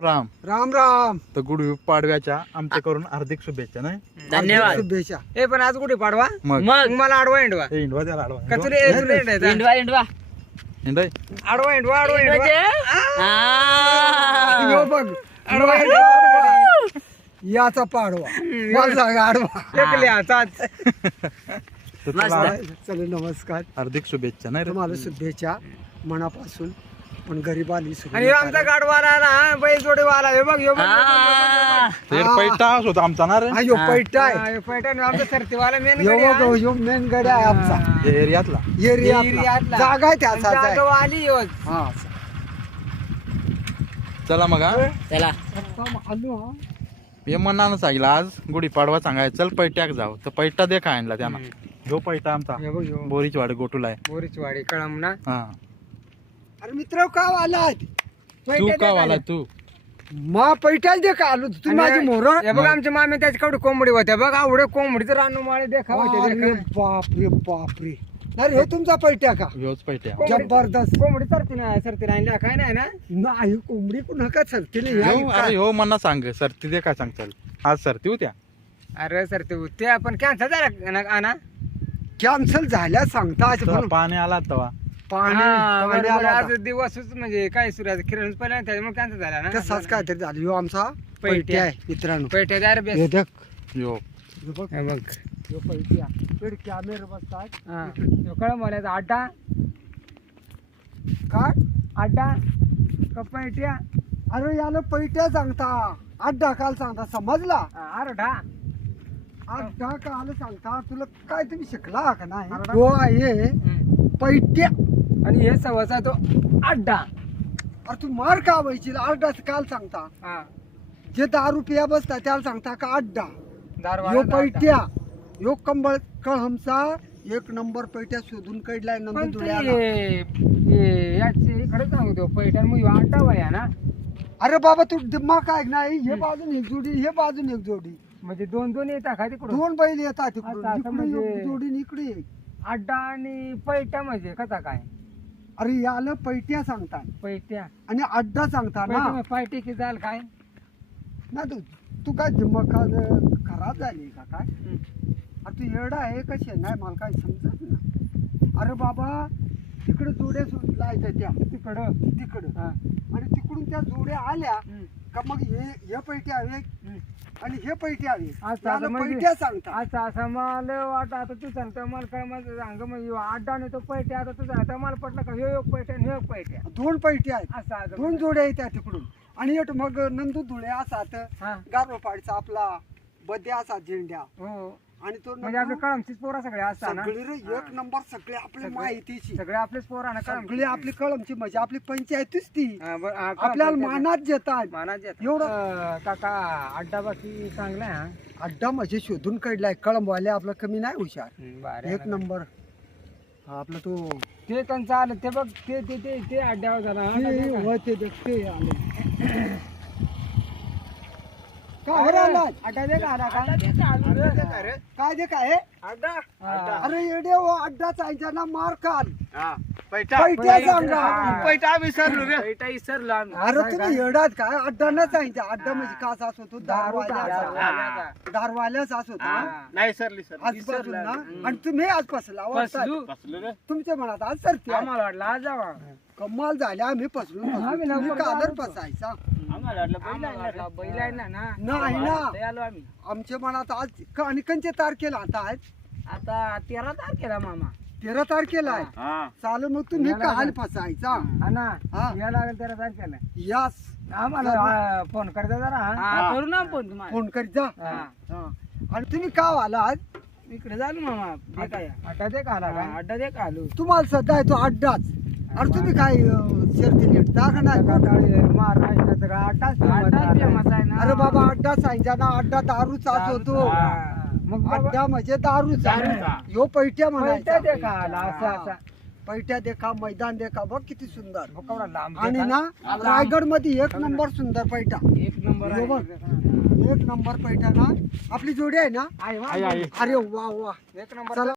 राम राम राम. तर गुढी पाडव्याच्या आमच्याकडून हार्दिक शुभेच्छा. नाही धन्यवाद. शुभेच्छा. ए पण आज कुठे पाडवा मग मग मला आडवा हिंडवा हे इंडवा त्याला आडवा का तुला हिंडवा हिंडाय आडवा हिंडवा आडवा हिंडवा यो बघ आडवा हिंडवा याचा पाडवा माझा आडवा. एकले हातात तर तुला चल नमस्कार. हार्दिक शुभेच्छा. नाही रे तुम्हाला शुभेच्छा मनापासून. पण गरीबाली आणि आमचा गाडवाला ना बैल जोडीवाला हे बघ हे बघ, ते पैठा होता आमचा ना रे हा यो पैठा आहे. हे पैठण आमचा सरतीवाला मेन यो बघ यो मेन गडी आहे आमचा हे एरियातला. एरियातला. जागा आहे त्याचा जागा आहे. आली योज हा चला मग हा चला आलो हा. हे मनानं सांगितलं आज गुढी पाडवा सांगायचं चल पैठ्याक जाऊ तर पैठा दे काय आणला त्यानं. जो पैठा आमचा हे बघ ह्यो बोरीची वाडी गोटूला आहे. बोरीची वाडी कळम ना हा अरे मित्र का आलात तू का वाला तू मा पैठाच दे का आलो तू माझी मोर. हे बघ आमच्या मामी त्याच्याकडे कोंबडी होत्या बघ आवडे कोंबडीचं रानू माळे देखाव अरे बापरे बापरे. अरे हे तुमचा पैठा का ह्योच पैठ्या. जबरदस्त. कोंबडी सरती राहिली काय नाही ना नाही कोंबडी कुणा का चलते अरे हो मना सांग सरती दे काय सांग चल आज सरती होत्या. अरे सरती ते आपण कॅन्सल झाला ना कॅन्सल झाल्या सांगता आज तेव्हा पण पाणी आला तेव्हा पाणी हा, पाणी बरोबर. आलं आज आता. दिवसच म्हणजे काय सूर्याचं किरण पहिला त्याच्यामुळे कॅन्सल झाला ना तसाच काहीतरी झालं. ह्यो आमचा पैठ्या. पैठ्या आहे मित्रांनो. पैठ्या द्या रे बेस. हे देख. यो हे बघ हे बघ ह्यो पैठ्या. इकडे कॅमेरे बसतात. हा. ह्यो कळमवाल्याचा अड्डा काय अड्डा का पैठ्या अरे याला पैठ्या सांगता अड्डा काल सांगता समजला. आरडा अड्डा काल सांगता तुला काय तुम्ही शिकला का नाही. हो आहे पैठ्या. आणि हे सवाचा तो अड्डा अरे तू मार का व्हायची अड्डा काल सांगता. हा जे दारू पिया बसता त्याला सांगता का अड्डा. दारवाडा यो पैठ्या यो कंबळ कळमचा एक नंबर पैठ्या शोधून काढलाय नंतर पण धुळ्याला. याचे इकडे सांगतो पैठा मग ह्यो अड्डा वया ना अरे बाबा तू दिमाग काय नाही. हे बाजून एक जोडी हे बाजून एक जोडी म्हणजे दोन दोन येतात का तिकडून दोन बैल येतात तिकडून. असं इकडे म्हणजे- एक जोडी आणि इकडे एक. अड्डा आणि पैठा म्हणजे कसा काय अरे याला पैठ्या सांगतात पैठ्या आणि अड्डा सांगता ना. पार्टी की जाल काय ना तू काय दिमाग खराब झाली का काय. अरे तू येडा आहे कशी नाही मला काय समजत ना. अरे बाबा तिकडे जोड्या लायच्या त्या तिकडं तिकडं हा. आणि तिकडून त्या जोड्या आल्या का मग हे पैठे हवे आणि हे पैठे हवे. असं याला म्हणजे- पैठ्या सांगतात. असं असं मला वाटत आता तू सांगतो मला काय माझं सांग मग ह्यो अड्डा नाही तो पैठ्या आता तुझा आता मला पटलं का ह्यो एक पैठ्या आणि ह्यो एक पैठ्या दोन पैठे आहेत. असं असं दोन जोड्या येतात तिकडून आणि एक मग नंदू धुळे असात हा गारवापाडचा आपला बदे असा झेंड्या हो आणि तो म्हणजे आपले कळमचीच पोरं सगळे असतात ना सगळे रे एक नंबर सगळे आपली माहितीची सगळे आपलेच पोरं ना कळम सगळी आपली कळमची म्हणजे आपली पंचायतीच ती हा, बरं, हा, आपल्याला कळम मानात देतात. मानात येतात. एवढं काका अड्डा बाकी चांगला आहे हा. अड्डा म्हणजे शोधून काढलाय कळमवाले आपलं कमी नाही हुशार. बरं एक नंबर. हा, आपला तो ते त्यांचं आलं ते बघ ते ते ते ते अड्ड्यावर झाला हा, ते ते काय? होते ते आले. का बरं आलात? अड्डा दे का आला का? काय दे काय हा. अरे येडे हो अड्डा चायचा ना मार काल पैठा पैठ्या सांगा. पैठा विसरलो रे. पैठा इसरलो आम्ही. अरे तुम्ही येडात काय अड्डा न चायचा. अड्डा म्हणजे का सास होतो दारू दारवाल्या दारवाल्या सास होतो ना. नाही सरली सर आजपासून ना आणि तुम्ही आज फसला फसलू. तुमच्या मनात आज सरते आम्हाला वाटलं आज जावा कमाल झाल्या आम्ही फसलो आम्ही नव्हतो. कालर फसायचा आम्हाला वाटलं बैल आहे ना नाही ना. लय आलो आम्ही आमच्या मनात आज आणि कंचे तारखेला आता आहेत आता 13 तारखेला मामा 13 तारखेला आहे. चालू मग तुम्ही काल फसायचा. हा ना हा. या लागेल 13 तारखेला यास आम्हाला फोन करता जरा करू ना फोन तुम्हाला फोन करीत जा. हा. हा. आणि तुम्ही का आला आज इकडे झालो मामा अड्डा दे का आला का अड्डा दे का आलो तुम्हाला सध्या आहे तो अड्डाच. अरे तुम्ही काय शर्ती निघता का नाही. महाराष्ट्राचा का अड्डा अरे बाबा अड्डा सांगा ना. अड्डा दारू चाच होतो. मग अड्डा म्हणजे दारू दारूचा. यो पैठ्या म्हणायचा. दे का आला असं असं पैठ्या देखा मैदान देखा बघ किती सुंदर. मग केवढा लांब आणि देता? ना रायगड मध्ये एक नंबर सुंदर पैठा. एक नंबर यो बघ. एक नंबर पैठा ना आपली जोडी आहे ना. आहे अरे वा वा एक नंबर चला